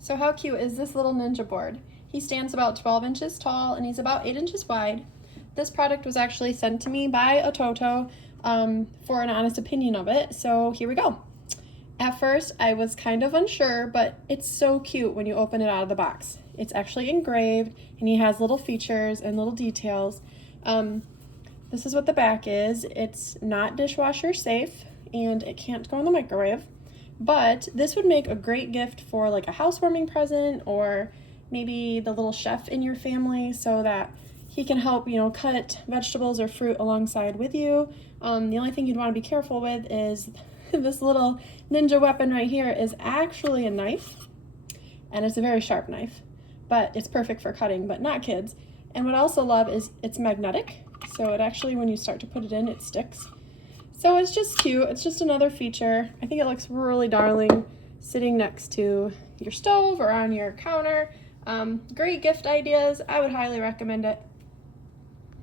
So how cute is this little ninja board? He stands about 12 inches tall and he's about 8 inches wide. This product was actually sent to me by OTOTO for an honest opinion of it, so here we go. At first, I was kind of unsure, but it's so cute when you open it out of the box. It's actually engraved, and he has little features and little details. This is what the back is. It's not dishwasher safe, and it can't go in the microwave, but this would make a great gift for like a housewarming present, or maybe the little chef in your family, so that he can help, cut vegetables or fruit alongside with you. The only thing you'd want to be careful with is this little ninja weapon right here is actually a knife, and it's a very sharp knife, but it's perfect for cutting, but not kids. And what I also love is it's magnetic, so it actually, when you start to put it in, it sticks. So it's just cute. It's just another feature. I think it looks really darling sitting next to your stove or on your counter. Great gift ideas. I would highly recommend it.